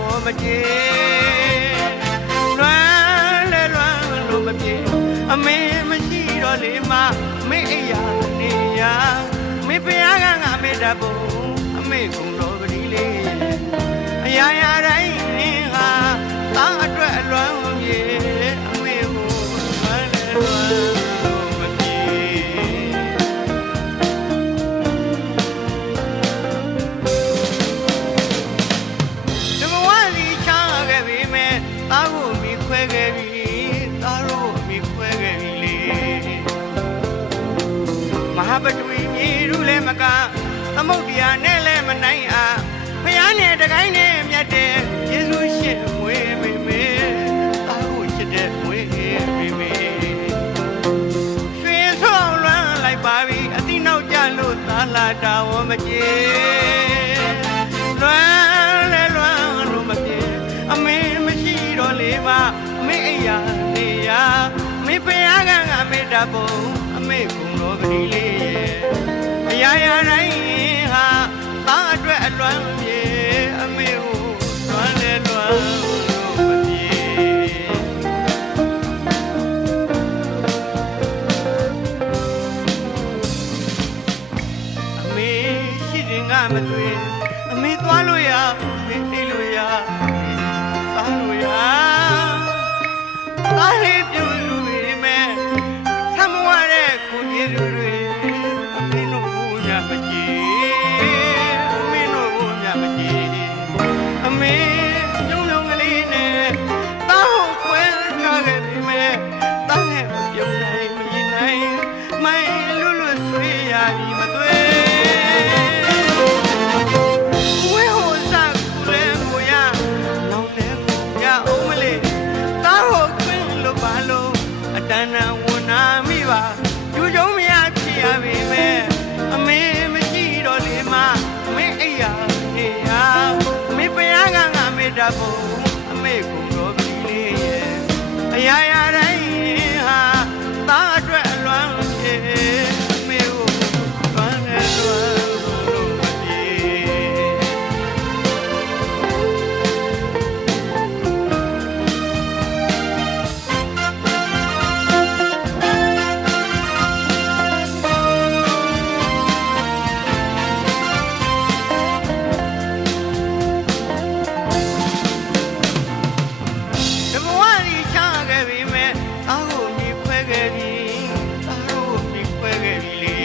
ဝမပြေလွမ်းလဲလွမ်းလို့မပြေအမေမရှိတော့လေမမေအိယာနေရမေဖျားကငါမေတ္တာပုံအမေကုံတော်ပတိလေးအရာရာတိုင်းနင်းဟာတောင်းအတွက်အလွမ်းမပြေအမေကိုလွမ်းလဲလွမ်းမပြေဒီဘဝစီချားခဲ့ပြီမဲ့သားကိုမိခွဲခဲ့ပြီသားတို့မိခွဲခဲ့ပြီလေမဟာပတွီမြေလူလည်းမကသမုတ်တရားနဲ့လည်းမနိုင်အားဖျားနဲ့တကိုင်းနဲ့မြတ်တဲ့ယေရှုရှင်မွေးမိမေသားကိုချစ်တဲ့မွေးမိမေရွှေဆောင်းလွမ်းလိုက်ပါပြီအတိနောက်ကြလို့သာလာတာဝမကြေလွမ်းလဲလွမ်းလို့မပြေအမေမရှိတော့လေမအမေအိယာနေရမေဖျားကငါမေတ္တာပုံအမေကုံတော်ပတိလေးရဲ့အရာရာတိုင်းဟာသားအတွက်အလွမ်းပြေအမေကိုလွမ်းလဲလွမ်းလို့မပြေအမေရှိရင်ငါမတွေ့အမေသွားလို့ရမေအိတ်လို့ရစားလို့ရသားလေးပြုလူတွေမဲ့ဆမ်းမွားတဲ့ကိုကြီးတွေအမေတို့ဘူးညမကြည့်အမေတို့ဘူးညမကြည့်အမေညုံညုံကလေးနဲ့တောင်းခွဲထားခဲ့ပြီမဲ့တောင်းရဲ့ပြုံးနိုင်မရင်နိုင်မိုင်းလွတ်လွတ်ဆွေးရပြီမသွေးဝဲဟိုစားကိုလဲကိုရနောင်လဲကိုရအောင်မလေးတောင်းဟိုခွင်းလို့ပါလို့အတန်းတန်းဝန်နာမိပါယူကြုံမရဖြစ်ရပြီမဲ့အမေမရှိတော့လေမအမေအိယာနေရအမေဖျားကငါမေတ္တာပုံအမေကုံတော်ပြီလေးရဲ့အရာရာတိုင်းဟာသားအတွက်အလွမ်းပြေအမေကိုလွမ်းနေလွမ်းလို့မပြေဒီဘဝကြီးချားခဲ့ပြီမဲ့သားကိုမိခွဲခဲ့ပြီသားတို့မိခွဲခဲ့ပြီလေ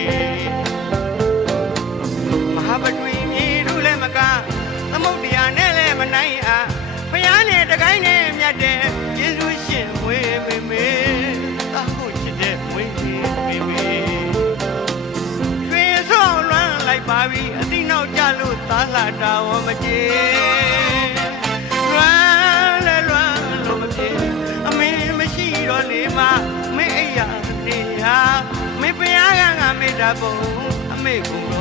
မဟာပတွီမြေတို့လည်းမကသမုတ်တရားနဲ့လည်းမနိုင်အားဖျားနဲ့တကိုင်းနဲ့မြတ်တဲ့ယေရှုရှင်မွေးမိမေသားကိုချစ်တဲ့မွေးမိမေရွှေဆောင်းလွမ်းလိုက်ပါပြီအတိနောက်ကြလို့သာလာတာဝမကြေလွမ်းလဲလွမ်းလို့မပြေအမေမရှိတော့လေမမေအိယာနေဟာမေဖျားကငါမေတ္တာပုံအမေကုံ